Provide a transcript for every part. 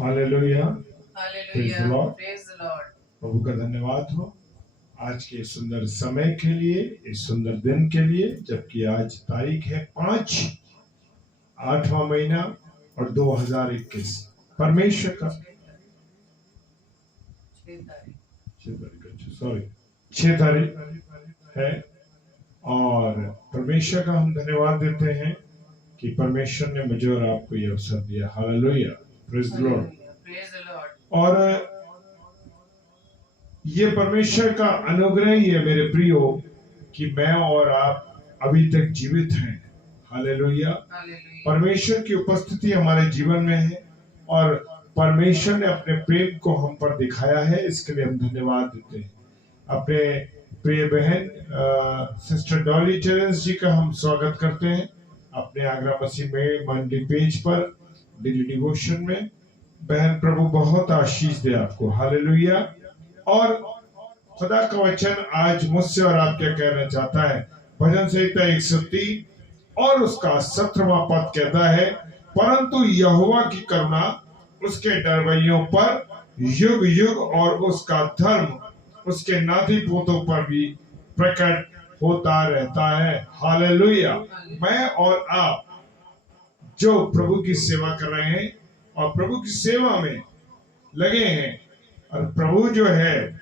Hallelujah, praise the Lord. Praise the Lord. प्रभु का धन्यवाद हो आज के सुंदर समय के लिए, इस सुंदर दिन के लिए, जबकि आज तारीख है 5 8वां महीना और 2021। परमेश्वर का 6 तारीख है और परमेश्वर का हम धन्यवाद देते हैं कि परमेश्वर ने मुझे और आपको ये अवसर दिया। Hallelujah, praise the Lord. और ये परमेश्वर का अनुग्रह ही है मेरे प्रियो कि मैं और आप अभी तक जीवित हैं। हालेलुया, परमेश्वर की उपस्थिति हमारे जीवन में है और परमेश्वर ने अपने प्रेम को हम पर दिखाया है, इसके लिए हम धन्यवाद देते हैं। अपने प्रिय बहन सिस्टर डॉली टेरेंस जी का हम स्वागत करते हैं अपने आगरा मसीह में मंडली पेज पर डेली डिवोशन में। बहन प्रभु बहुत आशीष दे आपको। हालेलुया। और खुदा का वचन आज मुझसे और आप क्या कहना चाहता है। भजन संहिता 103 और उसका 17वां पद कहता है, परंतु यहोवा की करुणा उसके डरवैयों पर युग युग और उसका धर्म उसके नाती पोतों पर भी प्रकट होता रहता है। हालेलुया। मैं और आप जो प्रभु की सेवा कर रहे हैं और प्रभु की सेवा में लगे हैं, और प्रभु जो है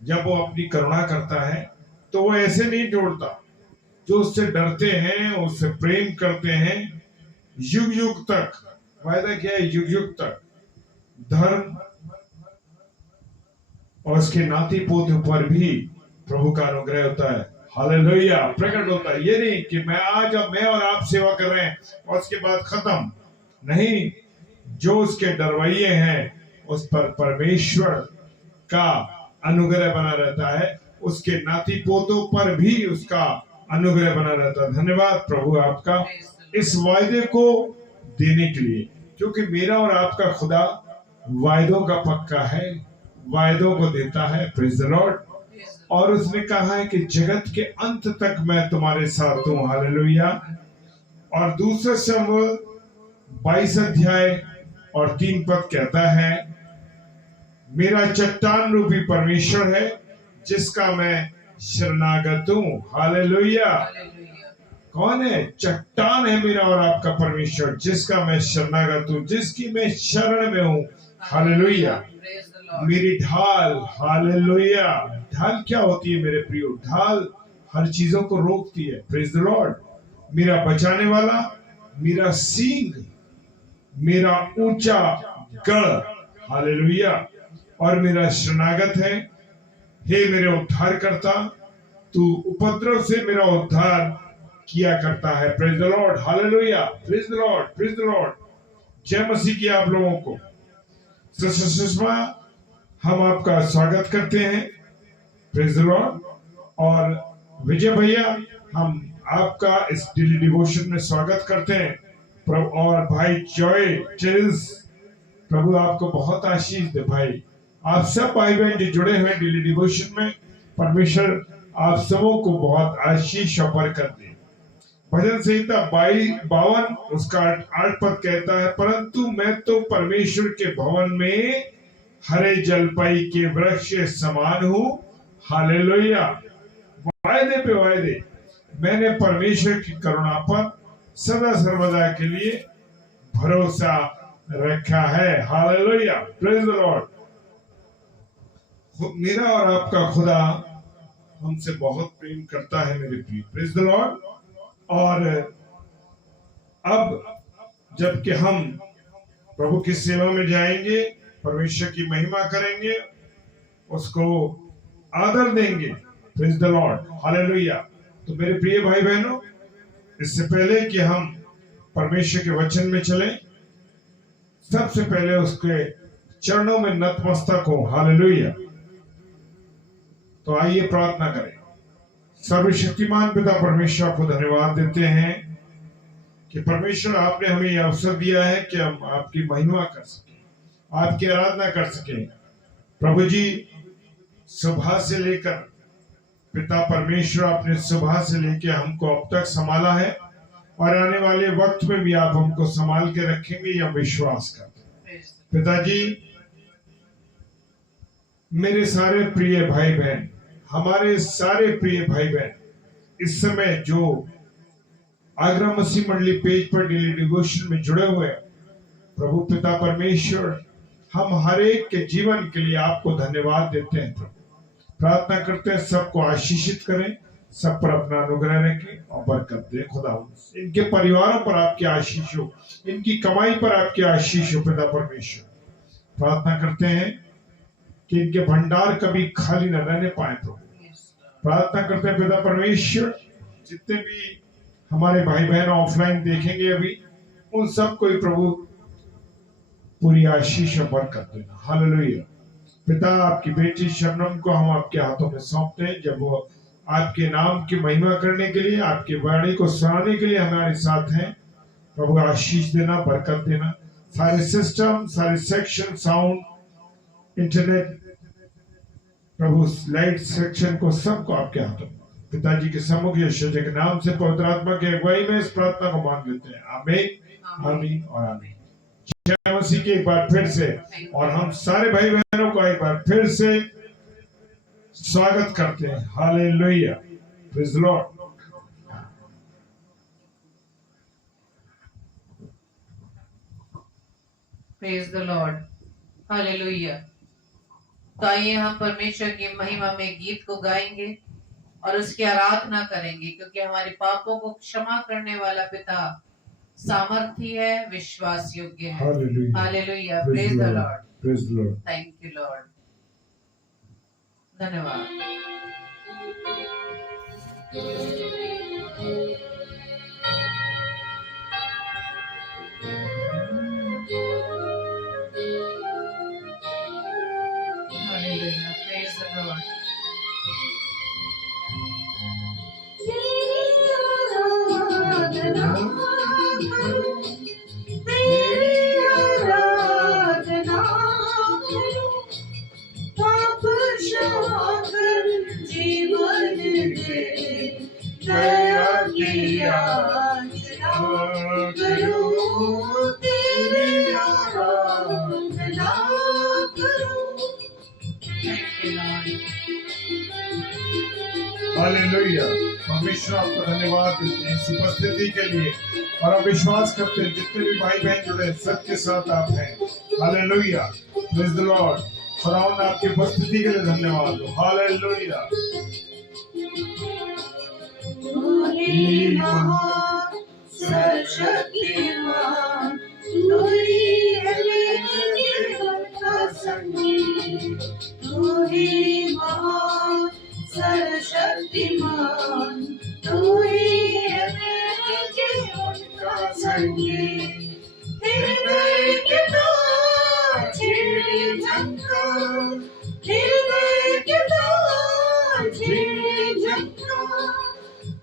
जब वो अपनी करुणा करता है तो वो ऐसे नहीं छोड़ता। जो उससे डरते हैं, उससे प्रेम करते हैं, युग युग तक, वायदा क्या है, युग युग तक धर्म और उसके नाती पोतों पर भी प्रभु का अनुग्रह होता है। हालेलुया, प्रकट होता है। ये नहीं कि मैं और आप सेवा कर रहे हैं और उसके बाद खत्म नहीं। जो उसके डरवैये हैं उस पर परमेश्वर का अनुग्रह बना रहता है, उसके नाती पोतों पर भी उसका अनुग्रह बना रहता है। धन्यवाद प्रभु आपका इस वायदे को देने के लिए, क्योंकि मेरा और आपका खुदा वायदों का पक्का है, वायदों को देता है। Praise the Lord. और उसने कहा है कि जगत के अंत तक मैं तुम्हारे साथ हूं। हालेलुया। और दूसरा शमूएल 22 अध्याय और 3 पद कहता है, मेरा चट्टान रूपी परमेश्वर है जिसका मैं शरणागत हूं। हालेलुया। कौन है? चट्टान है मेरा और आपका परमेश्वर जिसका मैं शरणागत हूं, जिसकी मैं शरण में हूं। हालेलुया। मेरी ढाल। हालेलुया। ढाल क्या होती है मेरे प्रियो? ढाल हर चीजों को रोकती है। Praise the Lord. मेरा बचाने वाला, मेरा सींग, मेरा ऊंचा गढ़। हालेलुया। और मेरा शरणागत है। हे मेरे उद्धार करता, तू उपद्रव से मेरा उद्धार किया करता है। Praise the Lord. Hallelujah. Praise the Lord. Praise the Lord. जय मसीह की आप लोगों को। सुषमा, हम आपका स्वागत करते हैं। Praise the Lord. और विजय भैया, हम आपका इस डेली डिवोशन में स्वागत करते हैं। प्रभु और भाई जॉय चिल्स, प्रभु आपको बहुत आशीष दे। भाई आप सब भाई बहन जो जुड़े हुए डेली डिवोशन में, परमेश्वर आप सबों को बहुत आशीष और बरकत दे। भजन संहिता 52 उसका 8 पद कहता है, परंतु मैं तो परमेश्वर के भवन में हरे जलपई के वृक्ष के समान हूं। हालेलुया। वायदे पे वायदे मैंने परमेश्वर की करुणा पर सदा सर्वदा के लिए भरोसा रखा है। हालेलुया। Praise the Lord. मेरा और आपका खुदा हमसे बहुत प्रेम करता है मेरे प्रिय। Praise the Lord. और अब जबकि हम प्रभु की सेवा में जाएंगे, परमेश्वर की महिमा करेंगे, उसको आदर देंगे। Praise the Lord. हालेलुया। तो मेरे प्रिय भाई बहनों, इससे पहले कि हम परमेश्वर के वचन में चलें, सबसे पहले उसके चरणों में नतमस्तक हो। हालेलुया। तो आइए प्रार्थना करें। सर्वशक्तिमान पिता परमेश्वर को धन्यवाद देते हैं कि परमेश्वर आपने हमें यह अवसर दिया है कि हम आपकी महिमा कर सकें, आपकी आराधना कर सकें। प्रभु जी, सुबह से लेकर पिता परमेश्वर आपने सुबह से लेकर हमको अब तक संभाला है और आने वाले वक्त में भी आप हमको संभाल के रखेंगे, यह विश्वास करते हैं। पिताजी, मेरे सारे प्रिय भाई बहन, हमारे सारे प्रिय भाई बहन इस समय जो आगरा मसीह मंडली पेज पर डेली डिवोशन में जुड़े हुए हैं, प्रभु पिता परमेश्वर, हम हर एक के जीवन के लिए आपको धन्यवाद देते हैं। प्रभु प्रार्थना करते हैं सबको आशीषित करें, सब पर अपना अनुग्रह रखें और बरकत दें। खुदा इनके परिवारों पर आपकी आशीष हो, इनकी कमाई पर आपकी आशीष हो। पिता परमेश्वर, प्रार्थना करते हैं कि इनके भंडार कभी खाली न रहने पाए। प्रभु प्रार्थना करते हैं पिता परमेश्वर, जितने भी हमारे भाई बहन ऑफलाइन देखेंगे अभी, उन सबको प्रभु पूरी आशीष और बरकत देना। हालेलुया। पिता, आपकी बेटी शबनम को हम आपके हाथों में सौंपते हैं। जब वो आपके नाम की महिमा करने के लिए, आपकी वाणी को सुनाने के लिए हमारे साथ हैं, प्रभु आशीष देना, बरकत देना। सारे सिस्टम, सारे सेक्शन, साउंड, इंटरनेट, प्रभु लाइट सेक्शन को सबको आपके हाथों में पिताजी के सम्मुख यीशु के नाम से पवित्र आत्मा की अगुवाई में इस प्रार्थना को मांग लेते हैं। आमीन, आमीन और आमीन। जय मसीह की एक बार फिर से, और हम सारे भाई बहनों को एक बार फिर से स्वागत करते हैं। Hallelujah, praise the Lord. Praise the Lord, hallelujah. तो आइए हम परमेश्वर की महिमा में गीत को गाएंगे और उसकी आराधना करेंगे, क्योंकि हमारे पापों को क्षमा करने वाला पिता सामर्थी है, विश्वास योग्य है। Hallelujah, praise the Lord, praise the Lord. Thank you Lord, धन्यवाद। Hallelujah, praise the Lord. दया की याचना करूं, तेरी आराधना करूं। हालेलुया। परमेश्वर आपको धन्यवाद देते हैं इस उपस्थिति के लिए, और हम विश्वास करते हैं जितने भी भाई बहन जुड़े सबके साथ आप हैं। Hallelujah, praise the Lord. खुदावंद आपकी उपस्थिति के लिए धन्यवाद हो। हालेलुया। सर्वशक्तिमान, तू ही है मेरे जीवन का संगी, तू ही महान सर्वशक्तिमान, तू ही है मेरे जीवन का संगी। हृदय के द्वार छिड़ी झंका, हृदय के द्वार छिड़ी झंका,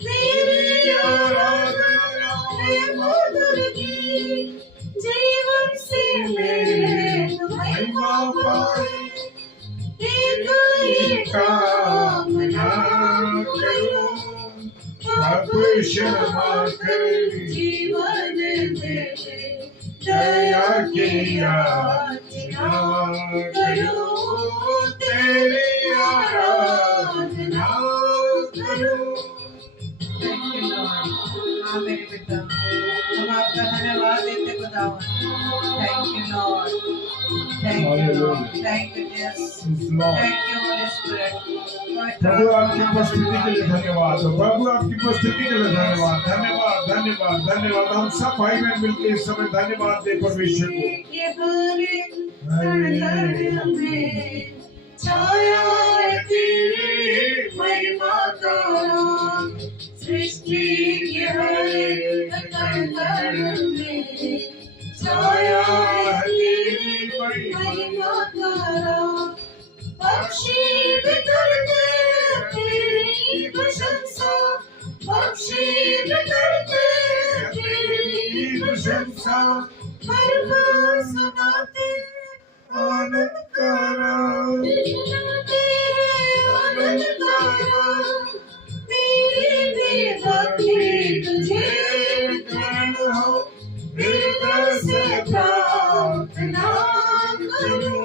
तेरी आराधना में मधुर गीत, जीवन से मेरे महिमा पाए। एक ही कामना करूं, प्रभु क्षमा कर जीवन में दया की याचना करूं, तेरी आराधना करूं। Thank you Lord. हाँ मेरे पिता, हम आपका धन्यवाद देते खुदावन। Thank you Lord, thank you Lord, thank you Jesus, thank you Holy Spirit. प्रभु आपकी उपस्थिति के लिए धन्यवाद हो। प्रभु आपकी उपस्थिति के लिए धन्यवाद, धन्यवाद, धन्यवाद, धन्यवाद। हम सब भाई बहन मिलकर इस समय धन्यवाद दे परमेश्वर को। छाया तेरी महिमा का, सृष्टि के हर कण में छाया तेरी महिमा का। पक्षी भी करते तेरी प्रशंसा, पक्षी भी करते तेरी प्रशंसा, हर बार सुनाते आनंद करा, आनंद करा। मेरी भी भक्ति तुझे हो, हृदय से प्रार्थना करो,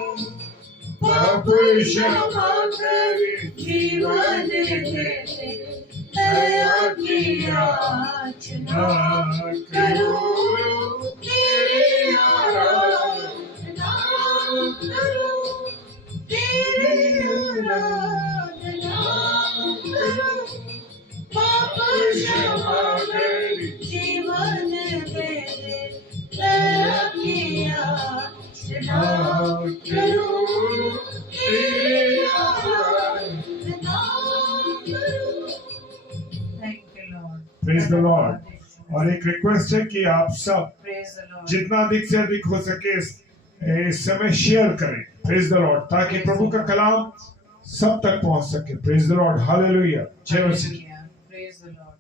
पाप क्षमा कर जीवन दे, दया की याचना करो, तेरी आराधना करो, तेरी आराधना करो, पाप क्षमा कर जीवन दे, दया की याचना करो, तेरी आराधना करो। Thank you, Lord. Praise the Lord. और एक रिक्वेस्ट है कि आप सब Praise the Lord. जितना अधिक से अधिक हो सके इस समय शेयर करें, प्रेज द लॉर्ड, ताकि प्रभु का कलाम सब तक पहुंच सके। Praise the Lord, hallelujah. जय मसीह। Hallelujah. Praise the Lord.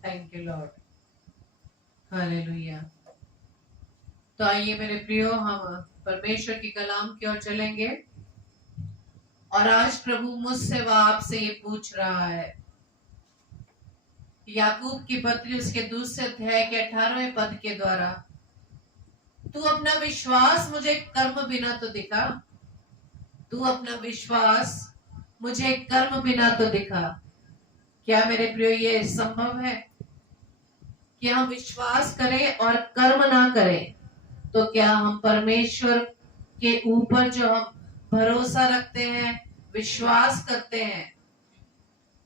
Thank you, Lord. Hallelujah. तो आइए मेरे प्रियो, हम परमेश्वर की कलाम की ओर चलेंगे। और आज प्रभु मुझसे व आपसे ये पूछ रहा है, याकूब की पत्री उसके दूसरे अध्याय के 18वें पद के द्वारा, तू अपना विश्वास मुझे कर्म बिना तो दिखा, तू अपना विश्वास मुझे कर्म बिना तो दिखा। क्या मेरे प्रियो ये संभव है कि हम विश्वास करें और कर्म ना करें? तो क्या हम परमेश्वर के ऊपर जो हम भरोसा रखते हैं, विश्वास करते हैं,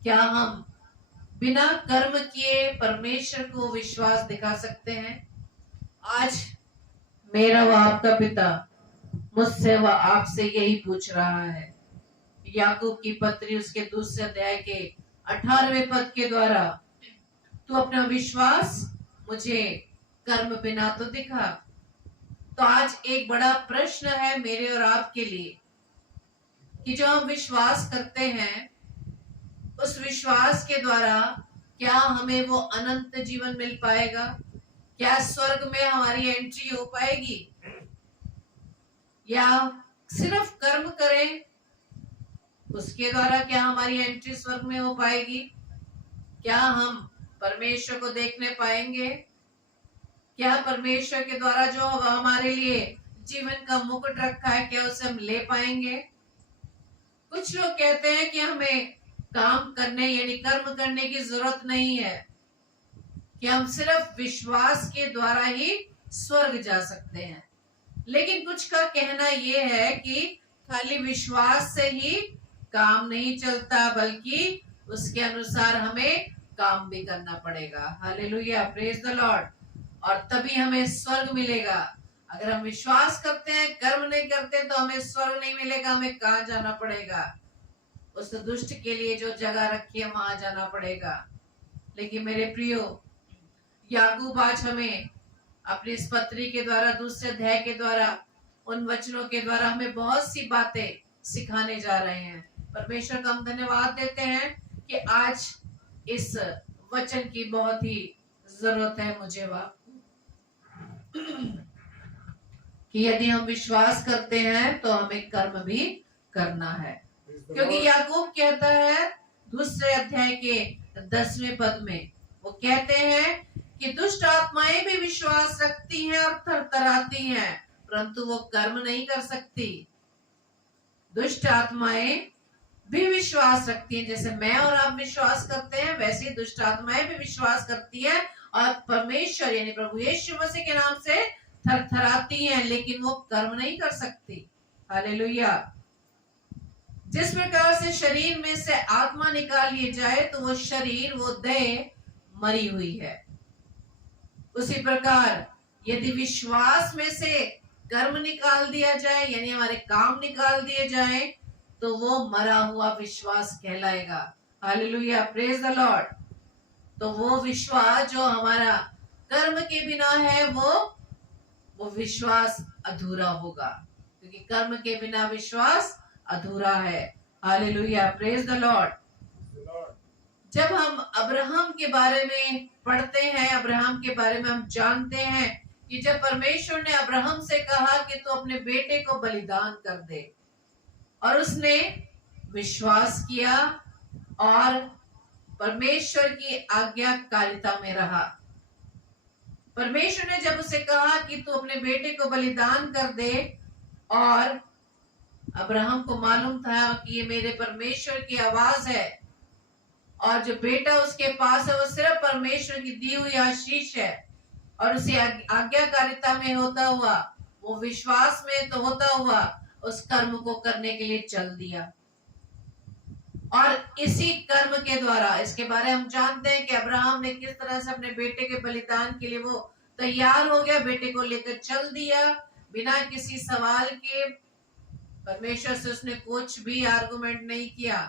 क्या हम बिना कर्म किए परमेश्वर को विश्वास दिखा सकते हैं? आज मेरा व आपका पिता मुझसे व आपसे यही पूछ रहा है। याकूब की पत्री उसके दूसरे अध्याय के 18वें पद के द्वारा, तू अपना विश्वास मुझे कर्म बिना तो दिखा। तो आज एक बड़ा प्रश्न है मेरे और आपके लिए कि जो हम विश्वास करते हैं, उस विश्वास के द्वारा क्या हमें वो अनंत जीवन मिल पाएगा? क्या स्वर्ग में हमारी एंट्री हो पाएगी? या सिर्फ कर्म करें उसके द्वारा क्या हमारी एंट्री स्वर्ग में हो पाएगी? क्या हम परमेश्वर को देखने पाएंगे? क्या परमेश्वर के द्वारा जो हमारे लिए जीवन का मुकुट रखा है, क्या उसे हम ले पाएंगे? कुछ लोग कहते हैं कि हमें काम करने यानी कर्म करने की जरूरत नहीं है, कि हम सिर्फ विश्वास के द्वारा ही स्वर्ग जा सकते हैं। लेकिन कुछ का कहना यह है कि खाली विश्वास से ही काम नहीं चलता, बल्कि उसके अनुसार हमें काम भी करना पड़ेगा। Hallelujah, praise the Lord. और तभी हमें स्वर्ग मिलेगा। अगर हम विश्वास करते हैं, कर्म नहीं करते, तो हमें स्वर्ग नहीं मिलेगा। हमें कहाँ जाना पड़ेगा? उस दुष्ट के लिए जो जगह रखी है वहां जाना पड़ेगा। लेकिन मेरे प्रियो, याकूब आज हमें अपनी इस पत्री के द्वारा, दूसरे अध्याय के द्वारा, उन वचनों के द्वारा हमें बहुत सी बातें सिखाने जा रहे हैं। परमेश्वर का हम धन्यवाद देते हैं कि आज इस वचन की बहुत ही जरूरत है मुझे व कि यदि हम विश्वास करते हैं तो हमें कर्म भी करना है। क्योंकि याकूब कहता है दूसरे अध्याय के 10वें पद में, वो कहते हैं कि दुष्ट आत्माएं भी विश्वास रखती हैं और थरथराती हैं, परंतु वो कर्म नहीं कर सकती। दुष्ट आत्माएं भी विश्वास रखती हैं, जैसे मैं और आप विश्वास करते हैं, वैसे ही दुष्ट आत्माएं भी विश्वास करती हैं और परमेश्वर यानी प्रभु यीशु मसीह के नाम से थरथराती हैं, लेकिन वो कर्म नहीं कर सकती। हालेलुया। जिस प्रकार से शरीर में से आत्मा निकाल ली जाए तो वो शरीर, वो देह मरी हुई है, उसी प्रकार यदि विश्वास में से कर्म निकाल दिया जाए यानी हमारे काम निकाल दिए जाए तो वो मरा हुआ विश्वास कहलाएगा। Hallelujah, praise the Lord. तो वो विश्वास जो हमारा कर्म के बिना है, वो विश्वास अधूरा होगा, क्योंकि कर्म के बिना विश्वास अधूरा है। Hallelujah, praise the Lord. जब हम अब्राहम के बारे में पढ़ते हैं, अब्राहम के बारे में हम जानते हैं कि जब परमेश्वर ने अब्राहम से कहा कि तू अपने बेटे को बलिदान कर दे, और उसने विश्वास किया और परमेश्वर की आज्ञाकारिता में रहा। परमेश्वर ने जब उसे कहा कि तू अपने बेटे को बलिदान कर दे, और अब्राहम को मालूम था कि ये मेरे परमेश्वर की आवाज है, और जो बेटा उसके पास है वो सिर्फ परमेश्वर की दी हुई आशीष है, और उसे आज्ञाकारिता में होता हुआ, वो विश्वास में तो होता हुआ उस कर्म को करने के लिए चल दिया। और इसी कर्म के द्वारा, इसके बारे हम जानते हैं कि अब्राहम ने किस तरह से अपने बेटे के बलिदान के लिए वो तैयार हो गया, बेटे को लेकर चल दिया बिना किसी सवाल के। परमेश्वर से उसने कुछ भी आर्गुमेंट नहीं किया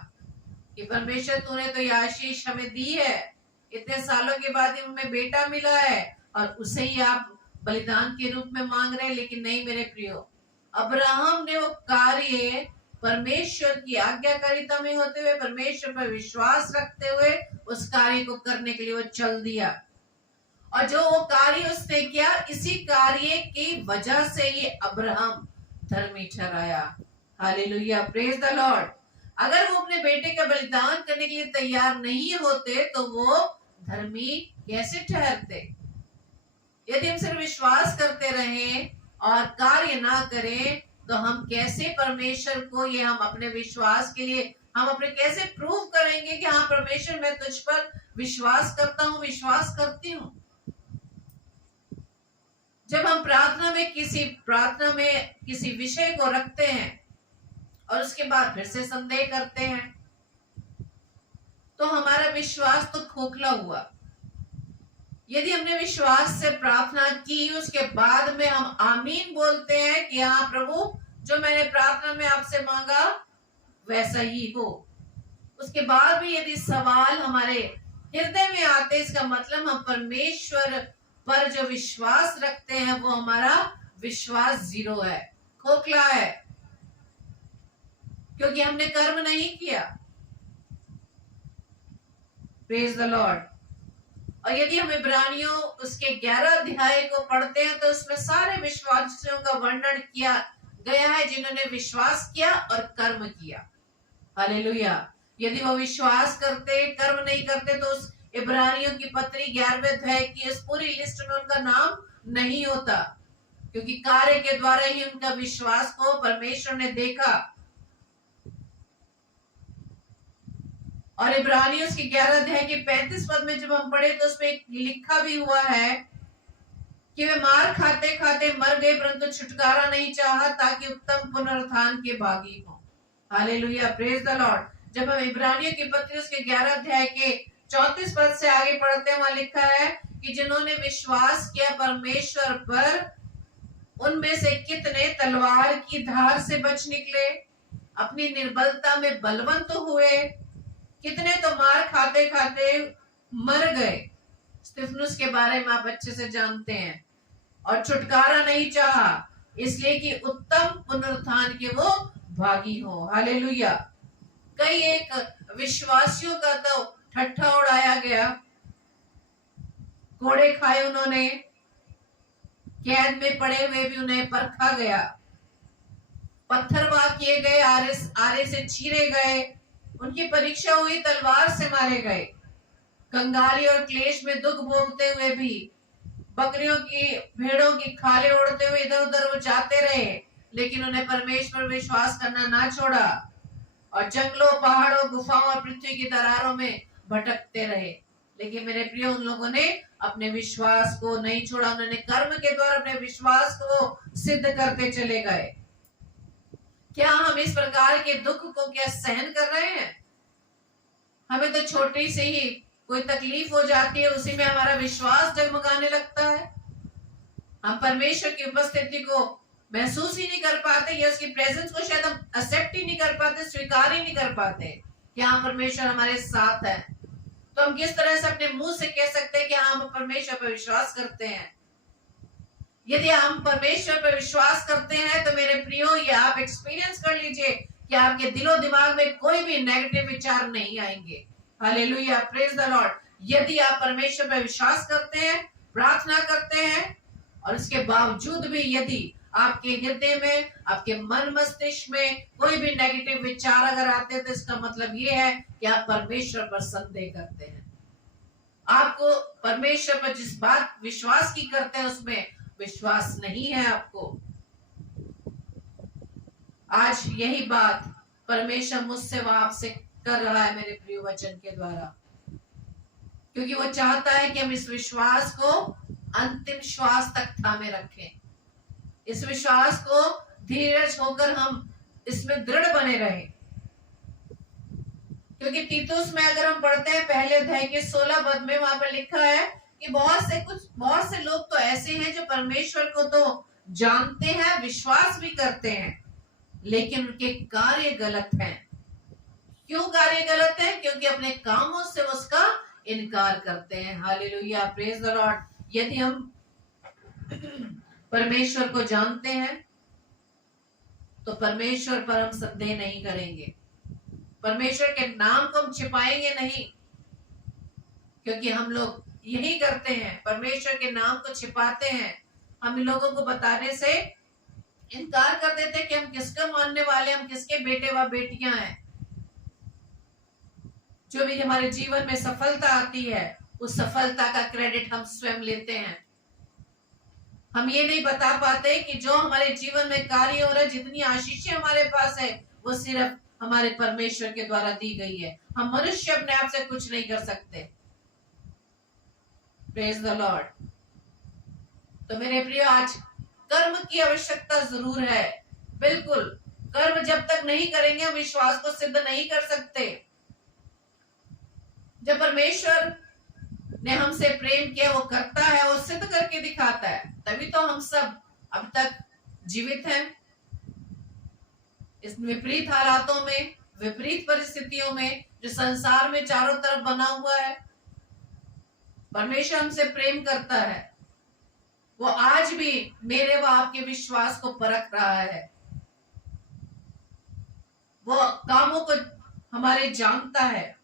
कि परमेश्वर तूने तो ये आशीष हमें दी है, इतने सालों के बाद ही हमें बेटा मिला है और उसे ही आप बलिदान के रूप में मांग रहे हैं। लेकिन नहीं मेरे प्रियो, अब्राहम ने वो कार्य परमेश्वर की आज्ञाकारिता में होते हुए, परमेश्वर पर विश्वास रखते हुए उस कार्य को करने के लिए वो चल दिया। और जो वो कार्य उसने किया, इसी कार्य की वजह से ये अब्राहम धर्मी ठहराया। Hallelujah, praise the Lord. अगर वो अपने बेटे का बलिदान करने के लिए तैयार नहीं होते तो वो धर्मी कैसे ठहरते? यदि हम सिर्फ विश्वास करते रहें और कार्य ना करें तो हम कैसे परमेश्वर को, ये हम अपने विश्वास के लिए हम अपने कैसे प्रूव करेंगे कि हाँ परमेश्वर मैं तुझ पर विश्वास करता हूँ, विश्वास करती हूँ। जब हम प्रार्थना में किसी विषय को रखते हैं और उसके बाद फिर से संदेह करते हैं तो हमारा विश्वास तो खोखला हुआ। यदि हमने विश्वास से प्रार्थना की, उसके बाद में हम आमीन बोलते हैं कि हाँ प्रभु जो मैंने प्रार्थना में आपसे मांगा वैसा ही हो, उसके बाद भी यदि सवाल हमारे हृदय में आते, इसका मतलब हम परमेश्वर पर जो विश्वास रखते हैं वो हमारा विश्वास जीरो है, खोखला है, क्योंकि हमने कर्म नहीं किया। Praise the Lord. और यदि हम इब्रानियों उसके 11 अध्याय को पढ़ते हैं तो उसमें सारे विश्वासियों का वर्णन किया गया है जिन्होंने विश्वास किया और कर्म किया। हालेलुया। यदि वो विश्वास करते, कर्म नहीं करते तो उस इब्रानियों की पत्री 11वें अध्याय की इस पूरी लिस्ट में उनका नाम नहीं होता, क्योंकि कार्य के द्वारा ही उनका विश्वास को परमेश्वर ने देखा। और इब्रानियों उसके 11 अध्याय के 35 पद में जब हम पढ़े तो उसमें लिखा भी हुआ है कि वे मार खाते खाते मर गए परंतु छुटकारा नहीं चाहा ताकि उत्तम पुनरुत्थान के भागी हो। Hallelujah, praise the Lord. जब हम इब्रानियों की पत्री उसके 11 अध्याय के 34 पद से आगे पढ़ते हैं, वहां लिखा है कि जिन्होंने विश्वास किया परमेश्वर पर, उनमें से कितने तलवार की धार से बच निकले, अपनी निर्बलता में बलवंत हुए, कितने तो मार खाते खाते मर गए। स्तिफनुस के बारे में आप अच्छे से जानते हैं। और छुटकारा नहीं चाहा इसलिए कि उत्तम पुनरुत्थान के वो भागी हो। हालेलुया। कई एक विश्वासियों का तो ठट्ठा उड़ाया गया, कोड़े खाए उन्होंने, कैद में पड़े हुए भी उन्हें परखा गया, पत्थरवाह किए गए, आरे से चीरे गए, उनकी परीक्षा हुई, तलवार से मारे गए, कंगाली और क्लेश में दुख भोगते हुए भी, बकरियों की भेड़ों की खाले उड़ते हुए इधर उधर वो जाते रहे, लेकिन उन्हें परमेश्वर विश्वास करना ना छोड़ा और जंगलों, पहाड़ों, गुफाओं और पृथ्वी की दरारों में भटकते रहे। लेकिन मेरे प्रिय, उन लोगों ने अपने विश्वास को नहीं छोड़ा, उन्होंने कर्म के द्वारा अपने विश्वास को सिद्ध करते चले गए। क्या हम इस प्रकार के दुख को क्या सहन कर रहे हैं? हमें तो छोटी से ही कोई तकलीफ हो जाती है, उसी में हमारा विश्वास डगमगाने लगता है। हम परमेश्वर की उपस्थिति को महसूस ही नहीं कर पाते, या उसकी प्रेजेंस को शायद हम एक्सेप्ट ही नहीं कर पाते, स्वीकार ही नहीं कर पाते कि हाँ परमेश्वर हमारे साथ है। तो हम किस तरह से अपने मुंह से कह सकते हैं कि हाँ हम परमेश्वर पर विश्वास करते हैं? यदि हम परमेश्वर पर विश्वास करते हैं तो मेरे प्रियो, ये आप एक्सपीरियंस कर लीजिए कि आपके दिलो दिमाग में कोई भी नेगेटिव विचार नहीं आएंगे। Hallelujah, praise the Lord. यदि आप परमेश्वर पर विश्वास करते हैं, प्रार्थना करते हैं, और इसके बावजूद भी यदि आपके हृदय में, आपके मन मस्तिष्क में कोई भी नेगेटिव विचार अगर आते हैं तो इसका मतलब ये है कि आप परमेश्वर पर संदेह करते हैं, आपको परमेश्वर पर जिस बात विश्वास की करते हैं उसमें विश्वास नहीं है आपको। आज यही बात परमेश्वर मुझसे व आपसे कर रहा है मेरे प्रिय वचन के द्वारा, क्योंकि वो चाहता है कि हम इस विश्वास को अंतिम श्वास तक थामे रखें, इस विश्वास को धीरज होकर हम इसमें दृढ़ बने रहें। क्योंकि तीतुस में अगर हम पढ़ते हैं पहले अध्याय के 16 पद में, वहां पर लिखा है कि बहुत से लोग तो ऐसे हैं जो परमेश्वर को तो जानते हैं, विश्वास भी करते हैं, लेकिन उनके कार्य गलत हैं। क्यों कार्य गलत है? क्योंकि अपने कामों से उसका इनकार करते हैं। Hallelujah, praise the Lord. यदि हम परमेश्वर को जानते हैं तो परमेश्वर पर हम संदेह नहीं करेंगे, परमेश्वर के नाम को हम छिपाएंगे नहीं, क्योंकि हम लोग यही करते हैं, परमेश्वर के नाम को छिपाते हैं। हम लोगों को बताने से इनकार कर देते हैं कि हम किसका मानने वाले, हम किसके बेटे व बेटियां हैं। जो भी हमारे जीवन में सफलता आती है उस सफलता का क्रेडिट हम स्वयं लेते हैं। हम ये नहीं बता पाते कि जो हमारे जीवन में कार्य हो रहा है, जितनी आशीषें हमारे पास है, वो सिर्फ हमारे परमेश्वर के द्वारा दी गई है। हम मनुष्य अपने आप से कुछ नहीं कर सकते। Praise the Lord. तो मेरे प्रिय, आज कर्म की आवश्यकता जरूर है, बिल्कुल। कर्म जब तक नहीं करेंगे हम विश्वास को सिद्ध नहीं कर सकते। जब परमेश्वर ने हमसे प्रेम किया, वो करता है, वो सिद्ध करके दिखाता है, तभी तो हम सब अब तक जीवित हैं। इस विपरीत हालातों में, विपरीत परिस्थितियों में जो संसार में चारों तरफ बना हुआ है, परमेश्वर हमसे प्रेम करता है। वो आज भी मेरे व आपके विश्वास को परख रहा है। वो कामों को हमारे जानता है,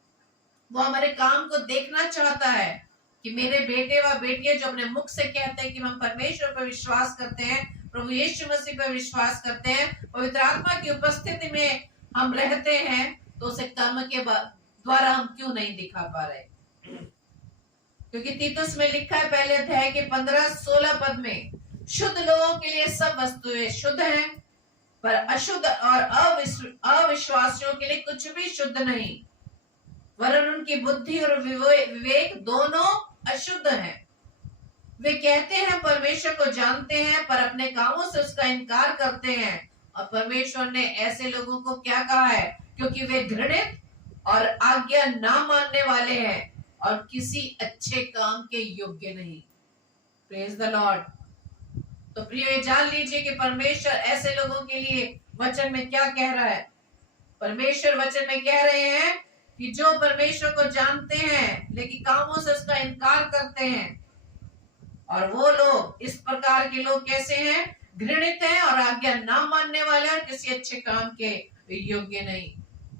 वो हमारे काम को देखना चाहता है कि मेरे बेटे व बेटियां जो अपने मुख से कहते हैं कि हम परमेश्वर पर विश्वास करते हैं, प्रभु यीशु मसीह पर विश्वास करते हैं, पवित्र आत्मा की उपस्थिति में हम रहते हैं, तो उसे कर्म के द्वारा हम क्यों नहीं दिखा पा रहे? क्योंकि तीतुस में लिखा है पहले अध्याय के 15-16 पद में, शुद्ध लोगों के लिए सब वस्तुएं शुद्ध हैं, पर अशुद्ध और अविश्वासियों के लिए कुछ भी शुद्ध नहीं, वरन उनकी बुद्धि और विवेक दोनों अशुद्ध हैं। वे कहते हैं परमेश्वर को जानते हैं, पर अपने कामों से उसका इनकार करते हैं। और परमेश्वर ने ऐसे लोगों को क्या कहा है? क्योंकि वे घृणित और आज्ञा ना मानने वाले हैं और किसी अच्छे काम के योग्य नहीं। Praise the Lord. तो प्रिय, जान लीजिए कि परमेश्वर ऐसे लोगों के लिए वचन में क्या कह रहा है। परमेश्वर वचन में कह रहे हैं कि जो परमेश्वर को जानते हैं लेकिन कामों से उसका इनकार करते हैं, और वो लोग, इस प्रकार के लोग कैसे हैं? घृणित हैं और आज्ञा ना मानने वाले और किसी अच्छे काम के योग्य नहीं।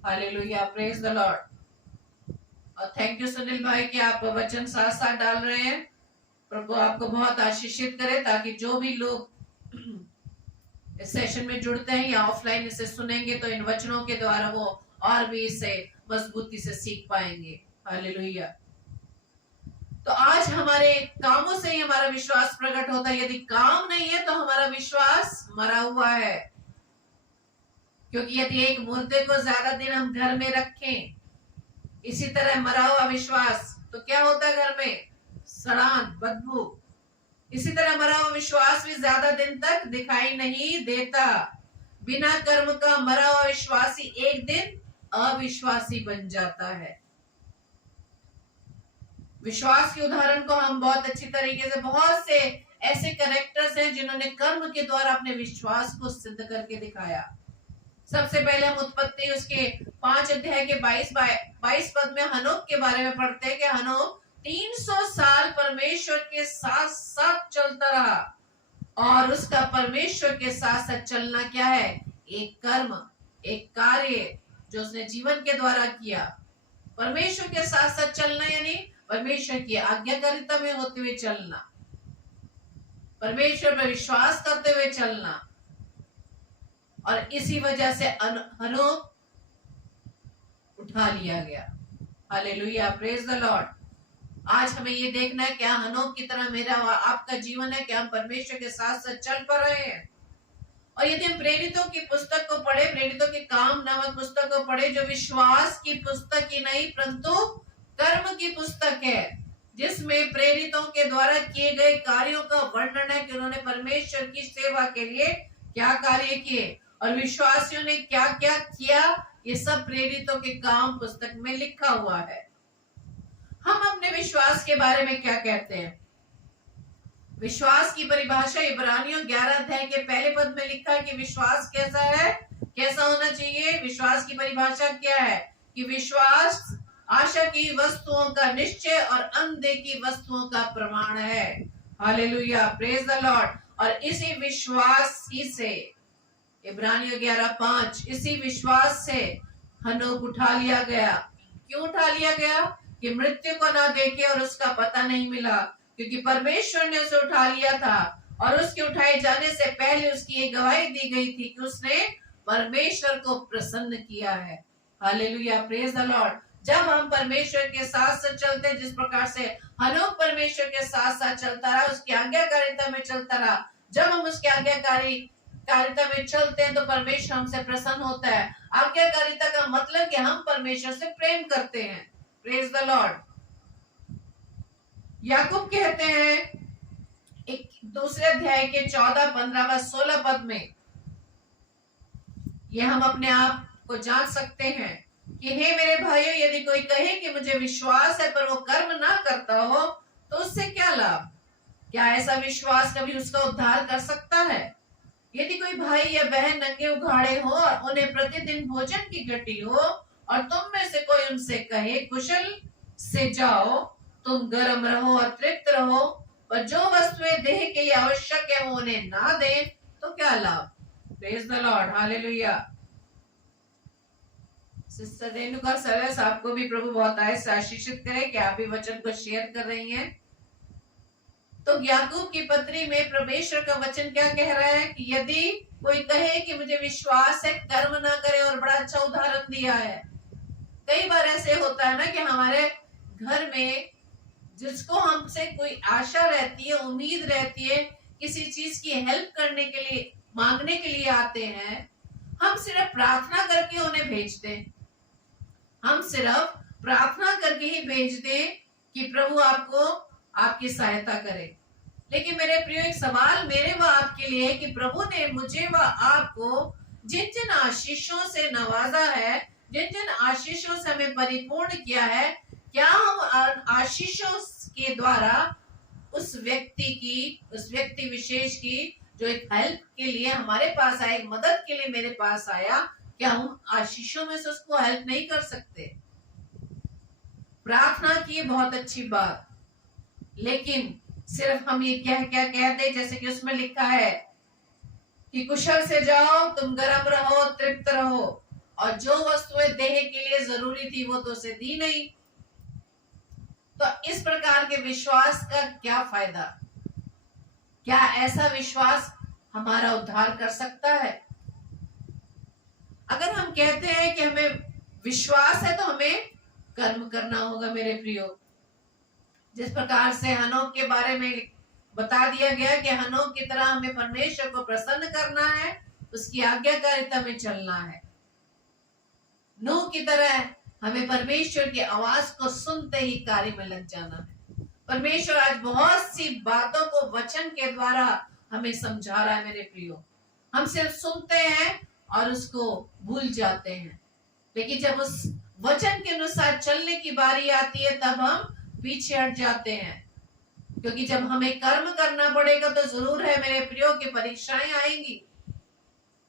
Hallelujah, praise the Lord. और थैंक यू सुनील भाई कि आप वचन साथ साथ डाल रहे हैं। प्रभु आपको बहुत आशीषित करे, ताकि जो भी लोग इस सेशन में जुड़ते हैं या ऑफलाइन इसे सुनेंगे तो इन वचनों के द्वारा वो और भी इसे मजबूती से सीख पाएंगे। हालेलुया। तो आज हमारे कामों से ही हमारा विश्वास प्रकट होता है। यदि काम नहीं है तो हमारा विश्वास मरा हुआ है। क्योंकि यदि एक मुर्दे को ज्यादा दिन हम घर में रखें, इसी तरह मरा हुआ विश्वास, तो क्या होता है घर में? सड़ान, बदबू। इसी तरह मरा हुआ विश्वास भी ज्यादा दिन तक दिखाई नहीं देता। बिना कर्म का मरा हुआ विश्वासी एक दिन अविश्वासी बन जाता है। विश्वास के उदाहरण को हम बहुत अच्छी तरीके से, बहुत से ऐसे कैरेक्टर्स हैं जिन्होंने कर्म के द्वारा अपने विश्वास को सिद्ध करके दिखाया। सबसे पहले हम उत्पत्ति उसके 5 अध्याय के 22 पद में हनोक के बारे में पढ़ते हैं कि हनोक 300 साल परमेश्वर के साथ साथ चलता रहा, और उसका परमेश्वर के साथ साथ चलना क्या है? एक कर्म, एक कार्य जो उसने जीवन के द्वारा किया। परमेश्वर के साथ साथ चलना यानी परमेश्वर की आज्ञाकारिता में होते हुए चलना, परमेश्वर पर विश्वास करते हुए चलना। और इसी वजह से हनोक उठा लिया गया। Hallelujah, praise the Lord. आज हमें ये देखना है क्या हनोक की तरह मेरा और आपका जीवन है, क्या हम परमेश्वर के साथ साथ चल पा रहे हैं। और यदि हम प्रेरितों की पुस्तक को पढ़े, प्रेरितों के काम नामक पुस्तक को पढ़े, जो विश्वास की पुस्तक ही नहीं परंतु कर्म की पुस्तक है, जिसमें प्रेरितों के द्वारा किए गए कार्यों का वर्णन है कि उन्होंने परमेश्वर की सेवा के लिए क्या कार्य किए और विश्वासियों ने क्या क्या किया। ये सब प्रेरितों के काम पुस्तक में लिखा हुआ है। हम अपने विश्वास के बारे में क्या कहते हैं? विश्वास की परिभाषा इब्रानियों 11 अध्याय के पहले पद में लिखा है कि विश्वास कैसा है, कैसा होना चाहिए। विश्वास की परिभाषा क्या है कि विश्वास आशा की वस्तुओं का निश्चय और अनदेखी वस्तुओं का प्रमाण है। Hallelujah, praise the Lord. और इसी विश्वास ही से इब्रानियों 11:5 इसी विश्वास से हनोक उठा लिया गया। क्यों उठा लिया गया? कि मृत्यु को ना देखे और उसका पता नहीं मिला, क्योंकि परमेश्वर ने उसे उठा लिया था और उसके उठाए जाने से पहले उसकी एक गवाही दी गई थी कि उसने परमेश्वर को प्रसन्न किया है। Hallelujah, praise the Lord. जब हम परमेश्वर के साथ साथ चलते हैं, जिस प्रकार से हनोक परमेश्वर के साथ साथ चलता रहा, उसकी आज्ञाकारिता में चलता रहा, जब हम उसकी आज्ञाकारिता में चलते हैं तो परमेश्वर हमसे प्रसन्न होता है। आज्ञाकारिता का मतलब कि हम परमेश्वर से प्रेम करते हैं। Praise the Lord. याकूब कहते हैं एक दूसरे अध्याय के 14, 15 व 16 पद में, ये हम अपने आप को जांच सकते हैं कि हे मेरे भाइयों, यदि कोई कहे कि मुझे विश्वास है पर वो कर्म ना करता हो तो उससे क्या लाभ? क्या ऐसा विश्वास कभी उसका उद्धार कर सकता है? यदि कोई भाई या बहन नंगे उघाड़े हो और उन्हें प्रतिदिन भोजन की घटी हो और तुम में से कोई उनसे कहे कुशल से जाओ, तुम गर्म रहो और तृप्त रहो, पर जो वस्तुएं देह के लिए आवश्यक है वो उन्हें ना दे तो क्या लाभ? Praise the Lord, hallelujah. Sister Renuka Saras, आपको भी प्रभु बहुत आशीषित करे कि आप भी वचन को शेयर कर रही हैं। तो याकूब की पत्री में परमेश्वर का वचन क्या कह रहा है कि यदि कोई कहे कि मुझे विश्वास है, कर्म ना करे, और बड़ा अच्छा उदाहरण दिया है। कई बार ऐसे होता है ना कि हमारे घर में जिसको हमसे कोई आशा रहती है, उम्मीद रहती है, किसी चीज की हेल्प करने के लिए, मांगने के लिए आते हैं, हम सिर्फ प्रार्थना करके उन्हें भेज दें। हम सिर्फ प्रार्थना करके ही भेज दें कि प्रभु आपको आपकी सहायता करे। लेकिन मेरे प्रिय, एक सवाल मेरे व आपके लिए है कि प्रभु ने मुझे व आपको जिन जिन आशीषों से नवाजा है, जिन जिन आशीषों से हमें परिपूर्ण किया है, क्या हम आशीषों के द्वारा उस व्यक्ति विशेष की जो एक हेल्प के लिए हमारे पास आया, एक मदद के लिए मेरे पास आया, क्या हम आशीषों में से उसको हेल्प नहीं कर सकते? प्रार्थना की बहुत अच्छी बात, लेकिन सिर्फ हम ये क्या कह दे, जैसे कि उसमें लिखा है कि कुशल से जाओ, तुम गर्म रहो, तृप्त रहो, और जो वस्तुएं देह के लिए जरूरी थी वो तो उसे दी नहीं। तो इस प्रकार के विश्वास का क्या फायदा? क्या ऐसा विश्वास हमारा उद्धार कर सकता है? अगर हम कहते हैं कि हमें विश्वास है तो हमें कर्म करना होगा। मेरे प्रियो, जिस प्रकार से हनोक के बारे में बता दिया गया कि हनोक की तरह हमें परमेश्वर को प्रसन्न करना है, उसकी आज्ञाकारिता में चलना है। नूह की तरह हमें परमेश्वर की आवाज को सुनते ही कार्य में लग जाना है। परमेश्वर आज बहुत सी बातों को वचन के द्वारा हमें समझा रहा है। मेरे प्रियो, हम सिर्फ सुनते हैं और उसको भूल जाते हैं, लेकिन जब उस वचन के अनुसार चलने की बारी आती है तब हम पीछे हट जाते हैं। क्योंकि जब हमें कर्म करना पड़ेगा तो जरूर है मेरे प्रियो की परीक्षाएं आएंगी,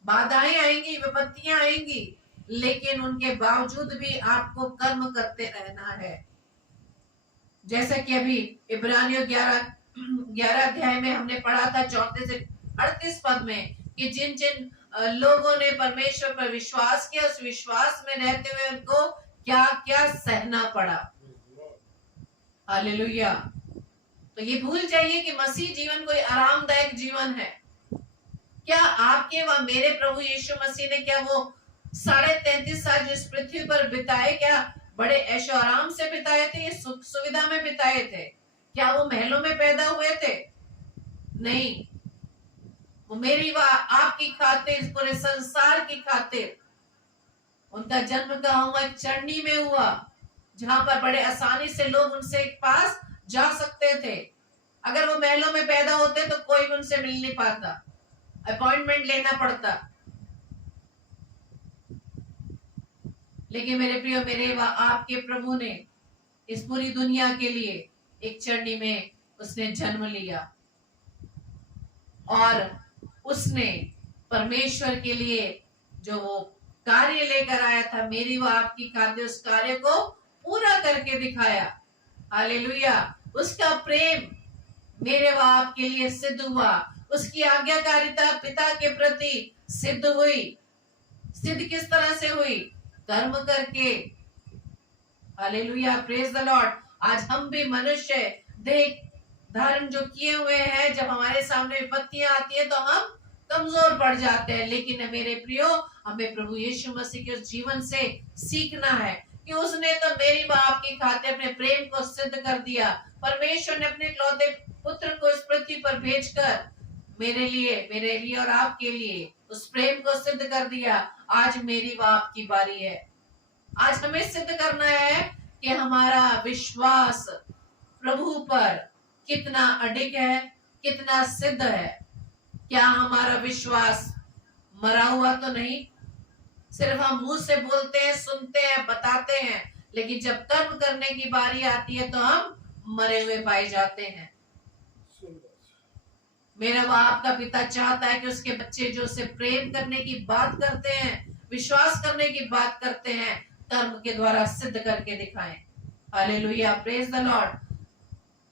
बाधाएं आएंगी, विपत्तियां आएंगी, लेकिन उनके बावजूद भी आपको कर्म करते रहना है। जैसा कि अभी इब्रानियों 11 अध्याय में हमने पढ़ा था 34 से 38 पद में कि जिन जिन लोगों ने परमेश्वर पर विश्वास किया, उस विश्वास में रहते हुए उनको क्या क्या सहना पड़ा। हालेलुया। तो ये भूल जाइए कि मसीह जीवन कोई आरामदायक जीवन है। क्या आपके व मेरे प्रभु यीशु मसीह ने क्या वो 33.5 साल जो इस पृथ्वी पर बिताए, क्या बड़े ऐशो आराम से बिताए थे, ये सुख सुविधा में बिताए थे। क्या वो महलों में पैदा हुए थे? नहीं, वो मेरी व आपकी खातिर, पूरे संसार की खातिर उनका जन्म कहाँ हुआ? एक चरनी में हुआ, जहां पर बड़े आसानी से लोग उनसे पास जा सकते थे। अगर वो महलों में पैदा होते तो कोई भी उनसे मिल नहीं पाता, अपॉइंटमेंट लेना पड़ता। लेकिन मेरे प्रियो, मेरे व आपके प्रभु ने इस पूरी दुनिया के लिए एक चरनी में उसने जन्म लिया और उसने परमेश्वर के लिए जो वो कार्य लेकर आया था, मेरी व आपकी खातिर, उस कार्य को पूरा करके दिखाया। हालेलुया। उसका प्रेम मेरे व आपके लिए सिद्ध हुआ, उसकी आज्ञाकारिता पिता के प्रति सिद्ध हुई। सिद्ध किस तरह से हुई? कर्म करके। Hallelujah, praise the Lord. आज हम भी मनुष्य देह धारण जो किए हुए हैं, जब हमारे सामने विपत्तियां आती है तो हम कमजोर पड़ जाते हैं। लेकिन मेरे प्रियो, हमें प्रभु यीशु मसीह के उस जीवन से सीखना है कि उसने तो मेरी बाप की खातिर अपने प्रेम को सिद्ध कर दिया। परमेश्वर ने अपने इकलौते पुत्र को इस पृथ्वी पर भेजकर मेरे लिए और आपके लिए उस प्रेम को सिद्ध कर दिया। आज मेरी व आपकी बारी है। आज हमें सिद्ध करना है कि हमारा विश्वास प्रभु पर कितना अडिग है, कितना सिद्ध है। क्या हमारा विश्वास मरा हुआ तो नहीं? सिर्फ हम मुंह से बोलते हैं, सुनते हैं, बताते हैं, लेकिन जब कर्म करने की बारी आती है तो हम मरे हुए पाए जाते हैं। मेरा बाप का पिता चाहता है कि उसके बच्चे जो उसे प्रेम करने की बात करते हैं, विश्वास करने की बात करते हैं, कर्म के द्वारा सिद्ध करके दिखाएं। Hallelujah, praise the Lord.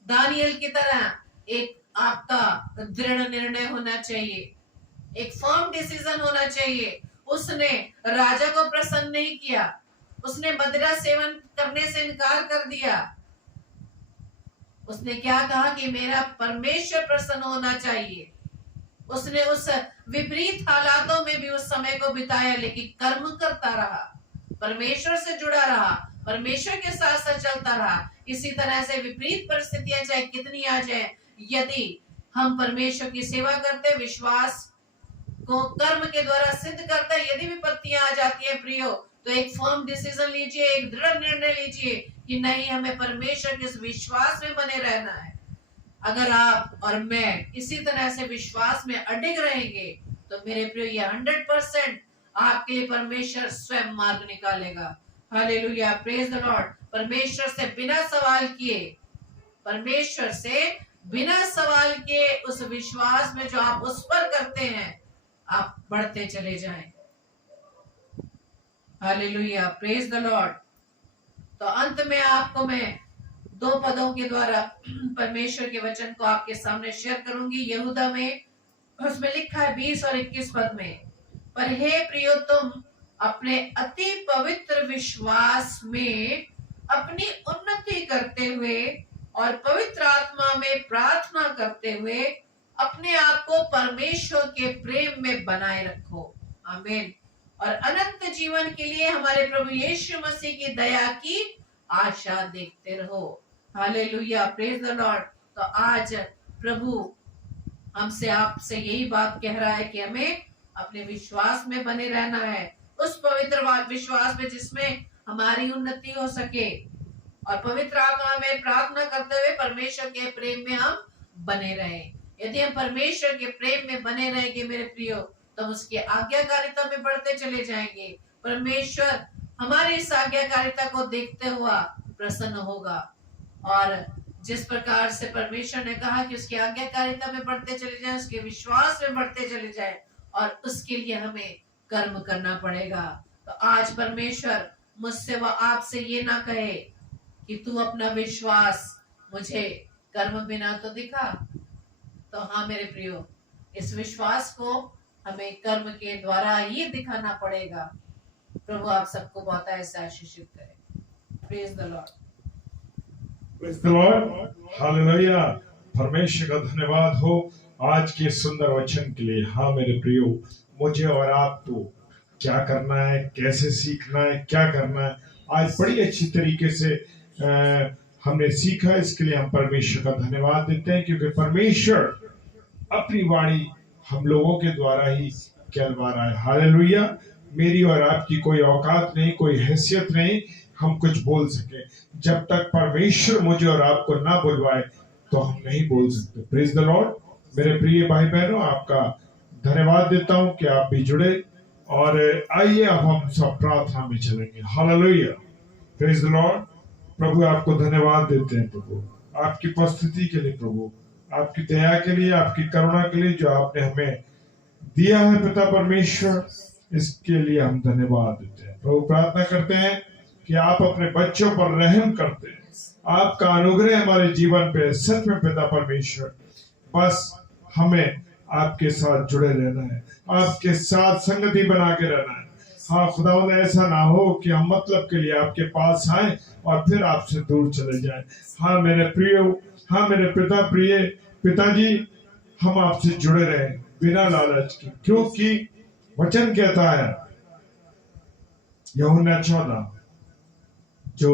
Daniel की तरह एक आपका दृढ़ निर्णय होना चाहिए, एक फर्म डिसीजन होना चाहिए। उसने राजा को प्रसन्न नहीं किया, उसने मदिरा सेवन करने से इनकार कर दिया। उसने क्या कहा कि मेरा परमेश्वर प्रसन्न होना चाहिए। उसने उस विपरीत हालातों में भी उस समय को बिताया, लेकिन कर्म करता रहा, परमेश्वर से जुड़ा रहा, परमेश्वर के साथ साथ चलता रहा। इसी तरह से विपरीत परिस्थितियां चाहे कितनी आ जाए, यदि हम परमेश्वर की सेवा करते, विश्वास को कर्म के द्वारा सिद्ध करते, यदि विपत्तियां आ जाती है प्रियो, तो एक फर्म डिसीजन लीजिए, एक दृढ़ निर्णय लीजिए कि नहीं, हमें परमेश्वर के विश्वास में बने रहना है। अगर आप और मैं इसी तरह से विश्वास में अडिग रहेंगे तो मेरे प्रियो, ये 100% आपके लिए परमेश्वर स्वयं मार्ग निकालेगा। Hallelujah, praise the Lord. परमेश्वर से बिना सवाल किए, परमेश्वर से बिना सवाल किए उस विश्वास में जो आप उस पर करते हैं, आप बढ़ते चले जाएं। Hallelujah, praise the Lord. तो अंत में आपको मैं 2 पदों के द्वारा परमेश्वर के वचन को आपके सामने शेयर करूंगी। यहूदा में उसमें लिखा है 20 और 21 पद में, पर हे प्रियो, तुम अपने अति पवित्र विश्वास में अपनी उन्नति करते हुए और पवित्र आत्मा में प्रार्थना करते हुए अपने आप को परमेश्वर के प्रेम में बनाए रखो। आमीन। और अनंत जीवन के लिए हमारे प्रभु यीशु मसीह की दया की आशा देखते रहो। Hallelujah, praise the Lord. तो आज प्रभु हमसे, आपसे यही बात कह रहा है कि हमें अपने विश्वास में बने रहना है, उस पवित्र विश्वास में जिसमें हमारी उन्नति हो सके, और पवित्र आत्मा में प्रार्थना करते हुए परमेश्वर के प्रेम में हम बने रहें। यदि हम परमेश्वर के प्रेम में बने रहेंगे मेरे प्रियो, तो उसकी आज्ञाकारिता में बढ़ते चले जाएंगे। परमेश्वर हमारी इस आज्ञाकारिता को देखते हुआ प्रसन्न होगा, और जिस प्रकार से परमेश्वर ने कहा कि उसकी आज्ञाकारिता में बढ़ते चले जाएं, उसके विश्वास में बढ़ते चले जाएं, और उसके लिए हमें कर्म करना पड़ेगा। तो आज परमेश्वर मुझसे व आपसे ये ना कहे कि तू अपना विश्वास मुझे कर्म बिना तो दिखा। तो हाँ मेरे प्रियो, इस विश्वास को हमें कर्म के द्वारा ही दिखाना पड़ेगा। प्रभु आप सबको बहुत ऐसा आशीषित करे। Praise the Lord. Praise the Lord. Hallelujah, परमेश्वर का धन्यवाद हो आज के सुंदर वचन के लिए। हाँ मेरे प्रियो, मुझे और आपको क्या करना है, कैसे सीखना है, क्या करना है, आज बड़ी अच्छी तरीके से हमने सीखा। इसके लिए हम परमेश्वर का धन्यवाद देते हैं, क्योंकि परमेश्वर अपनी वाणी हम लोगों के द्वारा ही कहलवा रहा है। हालेलुया। मेरी और आपकी कोई औकात नहीं, कोई हैसियत नहीं हम कुछ बोल सके। जब तक परमेश्वर मुझे और आपको ना बुलवाए तो हम नहीं बोल सकते। Praise the Lord. मेरे प्रिय भाई बहनों, आपका धन्यवाद देता हूं कि आप भी जुड़े। और आइए अब हम सब प्रार्थना में चलेंगे। हालेलुया। Praise the Lord. प्रभु आपको धन्यवाद देते हैं प्रभु, आपकी उपस्थिति के लिए प्रभु, आपकी दया के लिए, आपकी करुणा के लिए जो आपने हमें दिया है पिता परमेश्वर, इसके लिए हम धन्यवाद देते हैं प्रभु। प्रार्थना करते हैं कि आप अपने बच्चों पर रहम करते हैं, आपका अनुग्रह हमारे जीवन पे सच में पिता परमेश्वर। बस हमें आपके साथ जुड़े रहना है, आपके साथ संगति बना के रहना है। हाँ खुदावंद, ऐसा ना हो कि हम मतलब के लिए आपके पास आए और फिर आपसे दूर चले जाएं। हाँ मेरे प्रिय, हाँ मेरे प्रिय पिताजी, हम आपसे जुड़े रहे बिना लालच के, क्योंकि वचन कहता है यूहन्ना 14, जो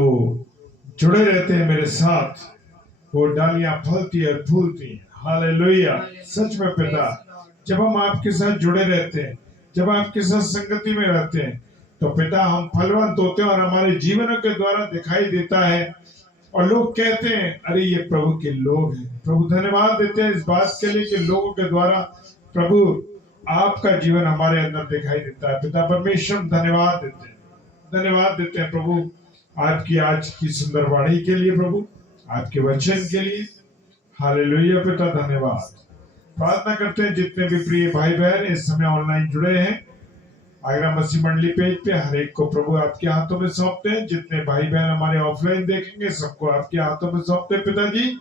जुड़े रहते हैं मेरे साथ वो डालियां फलती है, फूलती हैं। हालेलुया। सच में पिता, जब हम आपके साथ जुड़े रहते हैं, जब आपके साथ संगति में रहते हैं, तो पिता हम फलवंत होते हैं और हमारे जीवनों के द्वारा दिखाई देता है और लोग कहते हैं अरे ये प्रभु के लोग हैं। प्रभु धन्यवाद देते हैं इस बात के लिए कि लोगों के द्वारा प्रभु आपका जीवन हमारे अंदर दिखाई देता है। पिता परमेश्वर धन्यवाद देते हैं, धन्यवाद देते हैं प्रभु आपकी आज की सुंदर वाणी के लिए, प्रभु आपके वचन के लिए। हालेलुया पिता, धन्यवाद। प्रार्थना करते हैं जितने भी प्रिय भाई बहन इस समय ऑनलाइन जुड़े हैं, आगरा मसीह मंडली पेज पे हर एक को प्रभु आपके हाथों में सौंपते हैं। जितने भाई बहन हमारे ऑफलाइन देखेंगे सबको आपके हाथों में सौंपते हैं पिताजी।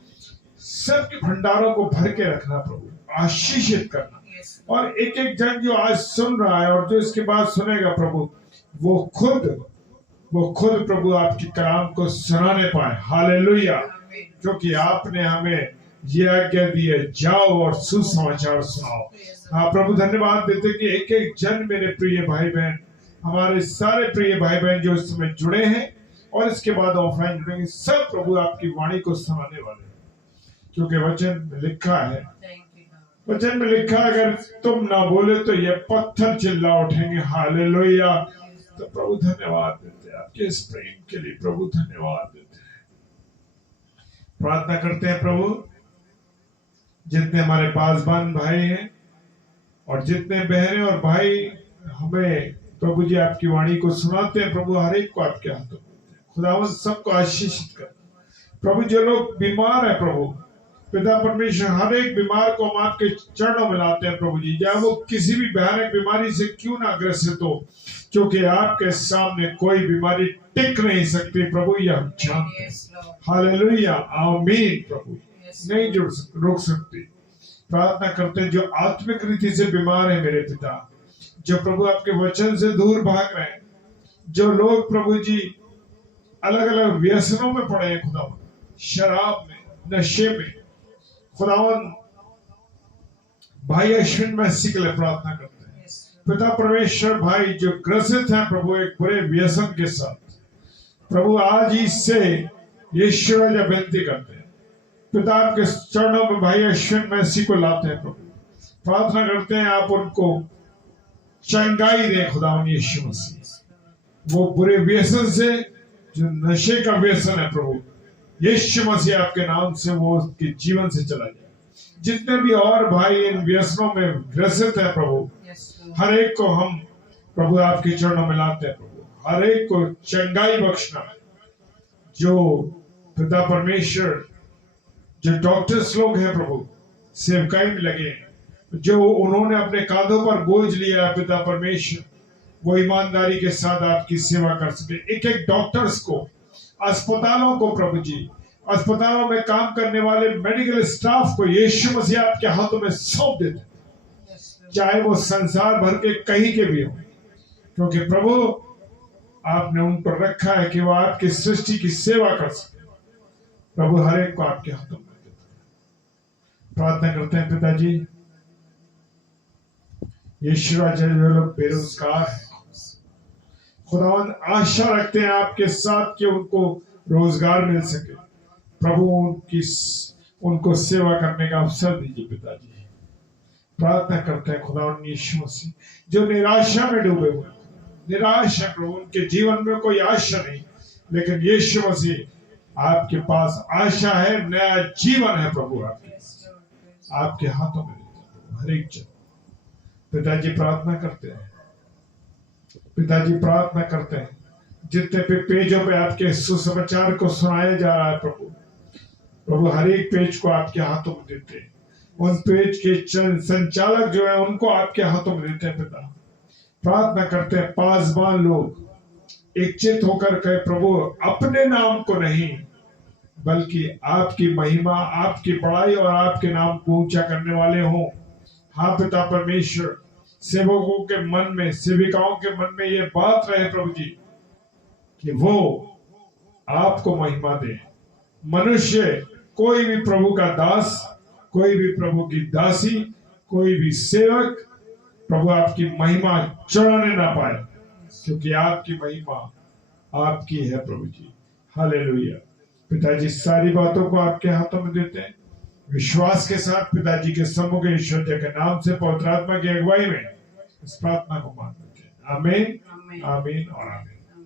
सबके भंडारों को भर के रखना प्रभु, आशीषित करना। और एक एक जन जो आज सुन रहा है और जो इसके बाद सुनेगा प्रभु, वो खुद प्रभु आपकी कलाम को सुनाने पाए। हालेलुया। क्योंकि आपने हमें ये आज्ञा दी है, जाओ और सुसमाचार सुनाओ। हाँ प्रभु धन्यवाद देते कि एक एक जन मेरे प्रिय भाई बहन, हमारे सारे प्रिय भाई बहन जो इस समय जुड़े हैं और इसके बाद ऑफलाइन जुड़ेंगे, सब प्रभु आपकी वाणी को सुनाने वाले हैं। क्योंकि वचन में लिखा है, वचन में लिखा, अगर तुम ना बोले तो ये पत्थर चिल्ला उठेंगे। हालेलुया। तो प्रभु धन्यवाद देते हैं आपके इस प्रेम के लिए, प्रभु धन्यवाद देते हैं। प्रार्थना करते हैं प्रभु जितने हमारे पासबान भाई हैं और जितने बहनें और भाई हमें प्रभु जी आपकी वाणी को सुनाते हैं, प्रभु हर एक को आपके हाथों में खुदावंद सबको आशीषित कर। प्रभु जो लोग बीमार है प्रभु पिता परमेश्वर, हर एक बीमार को हम आपके चरणों में लाते हैं प्रभु जी, चाहे वो किसी भी भयानक बीमारी से क्यों ना ग्रसित हो, क्योंकि आपके सामने कोई बीमारी टिक नहीं सकती प्रभु, ये हम जानते हैं। हालेलुया, आमीन। प्रभु नहीं रोक सकती। प्रार्थना करते हैं जो आत्मिक रीति से बीमार है मेरे पिता, जो प्रभु आपके वचन से दूर भाग रहे हैं, जो लोग प्रभु जी अलग अलग व्यसनों में पड़े हैं खुदावन, शराब में, नशे में, खुदावन भाई अश्विन मसीह के लिए प्रार्थना करते हैं पिता परमेश्वर। भाई जो ग्रसित हैं प्रभु एक बुरे व्यसन के साथ, प्रभु आज ही से यीशु राजा विनती करते हैं पिता आपके चरणों में भाई अश्विन मसीह को लाते हैं प्रभु। प्रार्थना करते हैं आप उनको चंगाई दें खुदावन यीशु मसीह, वो बुरे व्यसन से जो नशे का व्यसन है प्रभु यीशु मसीह आपके नाम से वो उसके जीवन से चला जाए। जितने भी और भाई इन व्यसनों में ग्रसित है प्रभु, हर एक को हम प्रभु आपके चरणों में लाते हैं प्रभु, हर एक को चंगाई बख्शना। जो पिता परमेश्वर जो डॉक्टर्स लोग हैं प्रभु सेवकाई में लगे, जो उन्होंने अपने कांधों पर बोझ लिया है पिता परमेश्वर, वो ईमानदारी के साथ आपकी सेवा कर सके। एक एक डॉक्टर्स को, अस्पतालों को प्रभु जी, अस्पतालों में काम करने वाले मेडिकल स्टाफ को यीशु मसीह आपके हाथों में सौंप देते, चाहे वो संसार भर के कहीं के भी हो, क्योंकि प्रभु आपने उन पर रखा है कि वो आपकी सृष्टि की सेवा कर सके। प्रभु हर एक को आपके हाथों में देते हैं। प्रार्थना करते हैं पिताजी यीशु राजा जो लोग बेरोजगार हैं खुदावन आशा रखते हैं आपके साथ कि उनको रोजगार मिल सके। प्रभु उनको सेवा करने का अवसर दीजिए पिताजी। प्रार्थना करते हैं खुदावन यीशु मसीह, जो निराशा में डूबे हुए, निराशा प्रभु, उनके जीवन में कोई आशा नहीं, लेकिन यीशु मसीह आपके पास आशा है, नया जीवन है प्रभु आपके हाथों में हर एक जन। पिताजी प्रार्थना करते हैं, पिताजी प्रार्थना करते हैं, जितने पे पेजों पे आपके सुसमाचार को सुनाया जा रहा है प्रभु हर एक पेज को आपके हाथों में देते हैं। उन पेज के संचालक जो है उनको आपके हाथों में देते हैं पिता। प्रार्थना करते हैं पासबान लोग एकचित होकर कहे प्रभु अपने नाम को नहीं बल्कि आपकी महिमा, आपकी बड़ाई और आपके नाम को ऊंचा करने वाले हों। हाँ पिता परमेश्वर, सेवकों के मन में, सेविकाओं के मन में ये बात रहे प्रभु जी कि वो आपको महिमा दे। मनुष्य, कोई भी प्रभु का दास, कोई भी प्रभु की दासी, कोई भी सेवक प्रभु आपकी महिमा चढ़ाने ना पाए, क्योंकि आपकी महिमा आपकी है प्रभु जी। हालेलुया। पिताजी सारी बातों को आपके हाथों में देते हैं, विश्वास के साथ पिताजी के सम्मुख ईश्वर के नाम से पवित्र आत्मा की अगुवाई में इस प्रार्थना को मान लेते हैं। आमीन, आमीन और आमीन।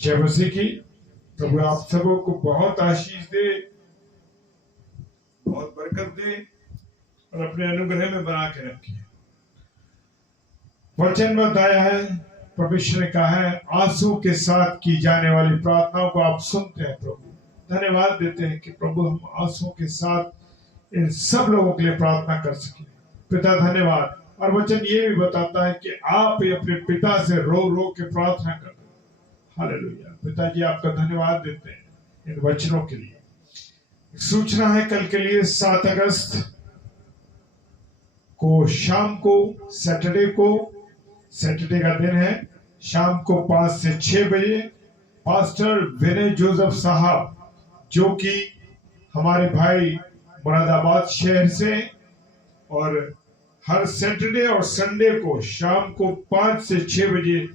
जय मसीह की। प्रभु आप सबों को बहुत आशीष दे, बहुत बरकत दे और अपने अनुग्रह में बना के रखे। वचन में बताया है, परमेश्वर ने कहा है, आंसू के साथ की जाने वाली प्रार्थनाओं को आप सुनते हैं प्रभु। धन्यवाद देते हैं कि प्रभु हम आंसुओं के साथ इन सब लोगों के लिए प्रार्थना कर सके। पिता धन्यवाद। और वचन ये भी बताता है कि आप अपने पिता से रो रो के प्रार्थना कर। हालेलुया। पिताजी आपका धन्यवाद देते हैं इन वचनों के लिए। सूचना है कल के लिए 7 अगस्त को शाम को, सैटरडे का दिन है, शाम को 5 से 6 बजे पास्टर विनय जोसेफ साहब, जो कि हमारे भाई मुरादाबाद शहर से, और हर सैटरडे और संडे को शाम को 5 से 6 बजे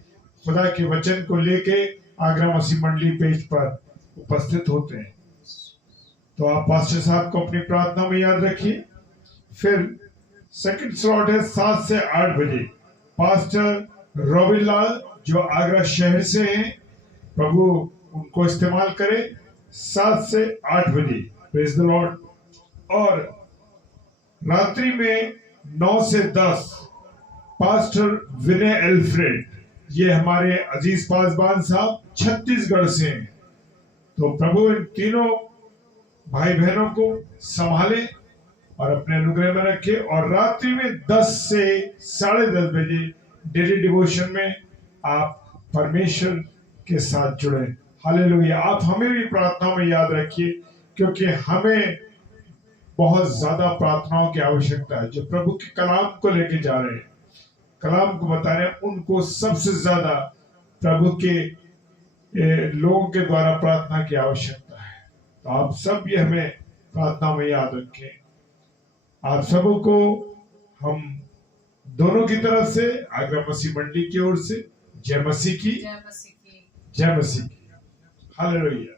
खुदा के वचन को लेके आगरा मसीह मंडली पेज पर उपस्थित होते हैं। तो आप पास्टर साहब को अपनी प्रार्थना में याद रखिए। फिर सेकंड स्लॉट है 7 से 8 बजे, पास्टर रॉबिन लाल जो आगरा शहर से हैं, प्रभु उनको इस्तेमाल करे। 7 से 8 बजे, प्रेज द लॉर्ड। और रात्रि में 9 से 10 पास्टर विनय एल्फ्रेड, ये हमारे अजीज पासबान साहब छत्तीसगढ़ से हैं। तो प्रभु इन तीनों भाई बहनों को संभाले और अपने अनुग्रह में रखे। और रात्रि में 10 से 10:30 बजे डेली डिवोशन में आप परमेश्वर के साथ जुड़े। हालेलुया। आप हमें भी प्रार्थना में याद रखिए, क्योंकि हमें बहुत ज्यादा प्रार्थनाओं की आवश्यकता है। जो प्रभु के कलाम को लेके जा रहे हैं, कलाम को बता रहे हैं, उनको सबसे ज्यादा प्रभु के लोगों के द्वारा प्रार्थना की आवश्यकता है। तो आप सब ये हमें प्रार्थना में याद रखें। आप सबों को हम दोनों की तरफ से, आगरा मसीह मंडली की ओर से, जय मसीह की, जय मसीह की। हालेलुया।